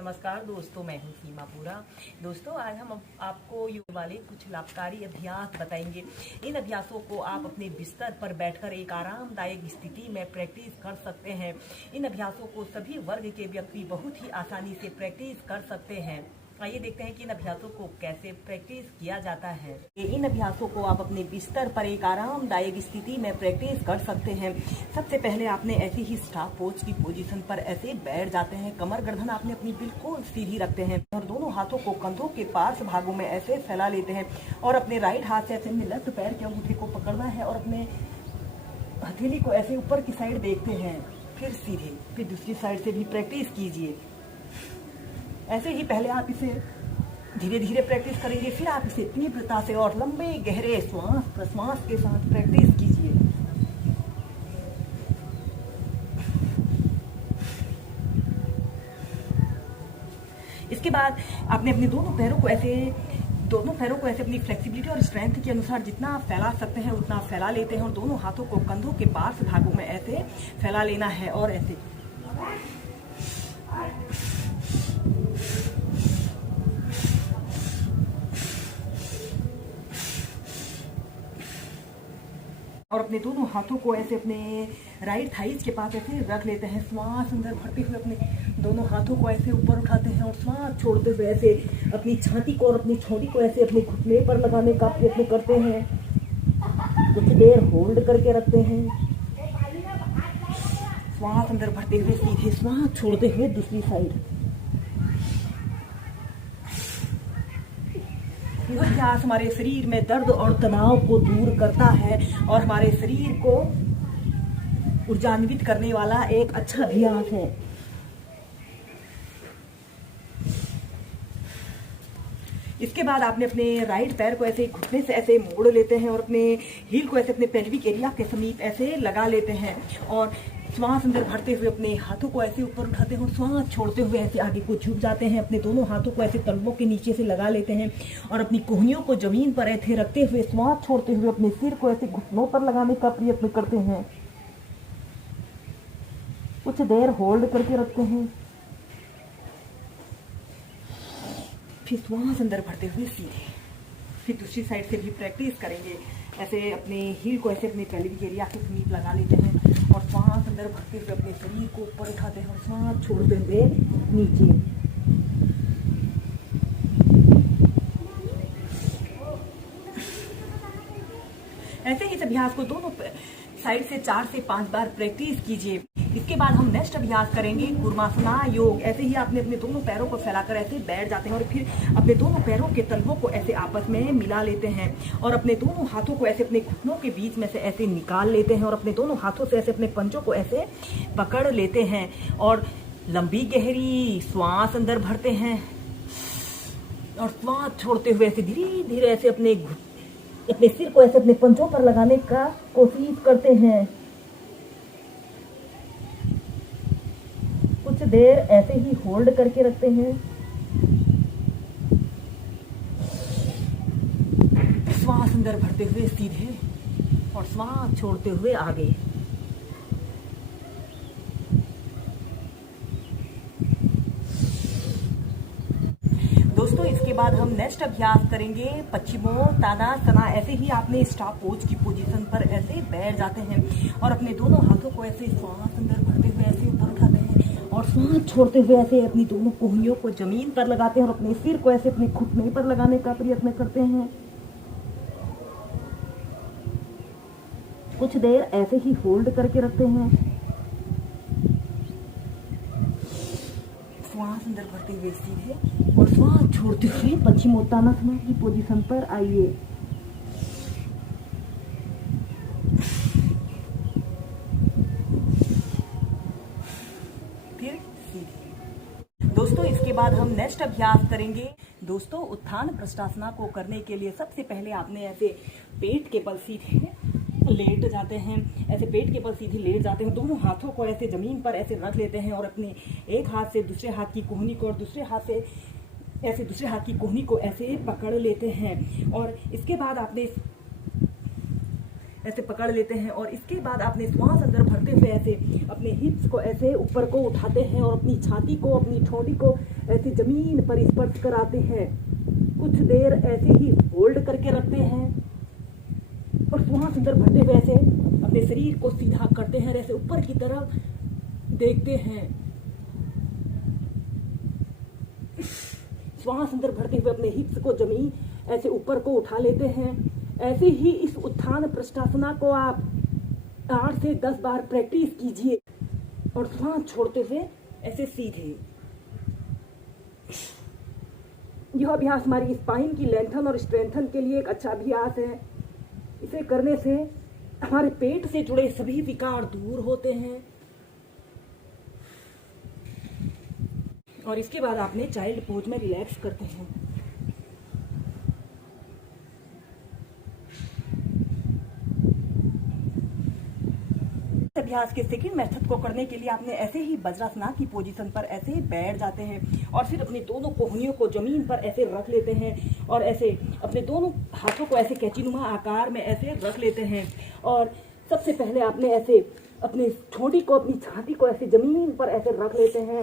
नमस्कार दोस्तों, मैं हूं सीमा पूरा। दोस्तों, आज हम आपको योग वाले कुछ लाभकारी अभ्यास बताएंगे। इन अभ्यासों को आप अपने बिस्तर पर बैठकर एक आरामदायक स्थिति में प्रैक्टिस कर सकते हैं। इन अभ्यासों को सभी वर्ग के व्यक्ति बहुत ही आसानी से प्रैक्टिस कर सकते हैं। आइए देखते हैं कि इन अभ्यासों को कैसे प्रैक्टिस किया जाता है। इन अभ्यासों को आप अपने बिस्तर पर एक आरामदायक स्थिति में प्रैक्टिस कर सकते हैं। सबसे पहले आपने ऐसी ही स्टाफ पोज की पोजीशन पर ऐसे बैठ जाते हैं। कमर गर्दन आपने अपनी बिल्कुल सीधी रखते हैं और दोनों हाथों को कंधों के पार्श्व भागों में ऐसे फैला लेते हैं और अपने राइट हाथ से ऐसे लेफ्ट पैर के अंगूठे को पकड़ना है और अपने हथेली को ऐसे ऊपर की साइड देखते हैं, फिर सीधे, फिर दूसरी साइड से भी प्रैक्टिस कीजिए। ऐसे ही पहले आप इसे धीरे धीरे प्रैक्टिस करेंगे, फिर आप इसे तीव्रता से और लंबे गहरे श्वास प्रश्वास के साथ प्रैक्टिस कीजिए। इसके बाद आपने अपने दोनों पैरों को ऐसे अपनी फ्लेक्सिबिलिटी और स्ट्रेंथ के अनुसार जितना आप फैला सकते हैं उतना फैला लेते हैं और दोनों हाथों को कंधों के पार्श्व भागों में ऐसे फैला लेना है और ऐसे और अपने दोनों हाथों को ऐसे अपने राइट थाइज के पास ऐसे रख लेते हैं। श्वास अंदर भरते हुए अपने दोनों हाथों को ऐसे ऊपर उठाते हैं और श्वास छोड़ते हुए ऐसे अपनी छाती को और अपनी छोटी को ऐसे अपने घुटने पर लगाने का प्रयत्न करते हैं। कुछ देर होल्ड करके रखते हैं। श्वास अंदर भरते हुए सीधे श्वास छोड़ते हुए दूसरी साइड। यह अभ्यास हमारे शरीर में दर्द और तनाव को दूर करता है और हमारे शरीर को ऊर्जान्वित करने वाला एक अच्छा अभ्यास है। इसके बाद आपने अपने राइट पैर को ऐसे घुटने से ऐसे मोड़ लेते हैं और अपने हील को ऐसे अपने पेल्विक एरिया के समीप ऐसे लगा लेते हैं और श्वास अंदर भरते हुए अपने हाथों को ऐसे ऊपर उठाते हैं और श्वास छोड़ते हुए ऐसे आगे को झुक जाते हैं। अपने दोनों हाथों को ऐसे तलवों के नीचे से लगा लेते हैं और अपनी कोहनियों को जमीन पर ऐसे रखते हुए श्वास छोड़ते हुए अपने सिर को ऐसे घुटनों पर लगाने का प्रयत्न करते हैं। कुछ देर होल्ड करके रखते हैं, फिर श्वास अंदर भरते हुए सीधे। फिर दूसरी साइड से भी प्रैक्टिस करेंगे। ऐसे अपने हील को ऐसे अपने पेल्विक एरिया के समीप लगा लेते हैं और श्वास अंदर भरते हुए अपने शरीर को ऊपर उठाते हैं और श्वास छोड़ते हुए नीचे। ऐसे ही इस अभ्यास को दोनों साइड से 4 से 5 बार प्रैक्टिस कीजिए। इसके बाद हम नेक्स्ट अभ्यास करेंगे कूर्मासना योग। ऐसे ही आपने अपने दोनों पैरों को फैलाकर ऐसे बैठ जाते हैं और फिर अपने दोनों पैरों के तलवों को ऐसे आपस में मिला लेते हैं और अपने दोनों हाथों को ऐसे अपने घुटनों के बीच में से ऐसे निकाल लेते हैं और अपने दोनों हाथों से ऐसे अपने पंजों को ऐसे पकड़ लेते हैं और लंबी गहरी श्वास अंदर भरते हैं और श्वास छोड़ते हुए ऐसे धीरे धीरे ऐसे अपने सिर को ऐसे अपने पंजों पर लगाने का कोशिश करते हैं। कुछ देर ऐसे ही होल्ड करके रखते हैं। श्वास अंदर भरते हुए सीधे और श्वास छोड़ते हुए आगे। दोस्तों, इसके बाद हम नेक्स्ट अभ्यास करेंगे पश्चिमोत्तानासना। ऐसे ही आपने स्टाफ पोज की पोजीशन पर ऐसे बैठ जाते हैं और अपने दोनों हाथों को ऐसे श्वास अंदर भरते हुए ऐसे ऊपर उठाते हैं और श्वास छोड़ते हुए ऐसे अपनी दोनों कोहनियों को जमीन पर लगाते हैं और अपने सिर को ऐसे अपने घुटने पर लगाने का प्रयत्न करते हैं। कुछ देर ऐसे ही होल्ड करके रखते हैं। श्वास अंदर भरते हुए सीधे और श्वास छोड़ते हुए पश्चिमोत्तानासना की पोजीशन पर आइए। फिर सीधे। दोस्तों, इसके बाद हम नेक्स्ट अभ्यास करेंगे। दोस्तों, उत्थान प्रस्तासना को करने के लिए सबसे पहले आपने ऐसे पेट के बल सीधे लेट जाते हैं। ऐसे पेट के बल सीधे लेट जाते हैं। दोनों हाथों को ऐसे जमीन पर ऐसे रख लेते हैं और अपने एक हाथ से दूसरे हाथ की कोहनी को और दूसरे हाथ से ऐसे दूसरे हाथ की कोहनी को ऐसे पकड़ लेते हैं और इसके बाद आपने ऐसे पकड़ लेते हैं और इसके बाद आपने श्वास अंदर भरते हुए ऐसे अपने हिप्स को ऐसे ऊपर को उठाते हैं और अपनी छाती को, अपनी ठोड़ी को ऐसे जमीन पर स्पर्श कराते हैं। कुछ देर ऐसे ही होल्ड करके रखते हैं और श्वास अंदर भरते हुए ऐसे अपने शरीर को सीधा करते हैं, ऐसे ऊपर की तरफ देखते हैं। श्वास अंदर भरते हुए अपने हिप्स को जमीन ऐसे ऊपर को उठा लेते हैं। ऐसे ही इस उत्थान प्रस्तावना को आप 8 से 10 बार प्रैक्टिस कीजिए और श्वास छोड़ते हुए ऐसे सीधे। यह अभ्यास हमारी स्पाइन की लेंथन और स्ट्रेंथन के लिए एक अच्छा अभ्यास है। इसे करने से हमारे पेट से जुड़े सभी विकार दूर होते हैं। और इसके बाद आपने चाइल्ड पोज में रिलैक्स करते हैं। अभ्यास के सेकंड मेथड को करने के लिए आपने ऐसे ही वज्रासना की पोजीशन पर ऐसे ही बैठ जाते हैं और फिर अपनी दोनों कोहनियों को जमीन पर ऐसे रख लेते हैं और ऐसे अपने दोनों हाथों को ऐसे कैंचीनुमा आकार में ऐसे रख लेते हैं। और सबसे पहले आपने ऐसे अपनी ठोड़ी को, अपनी छाती को ऐसे जमीन पर ऐसे रख लेते हैं।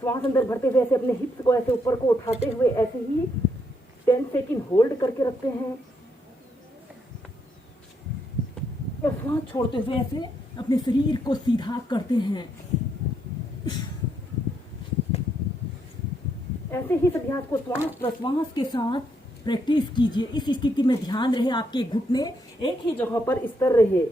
श्वास अंदर भरते हुए ऐसे अपने हिप्स को ऐसे ऊपर को उठाते हुए ऐसे ही 10 सेकंड होल्ड करके रखते हैं और श्वास छोड़ते हुए ऐसे अपने शरीर को सीधा करते हैं। ऐसे ही इस अभ्यास को श्वास प्रश्वास के साथ प्रैक्टिस कीजिए। इस स्थिति में ध्यान रहे आपके घुटने एक ही जगह पर स्थिर रहे।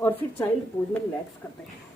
और फिर चाइल्ड पोज में रिलैक्स करते हैं।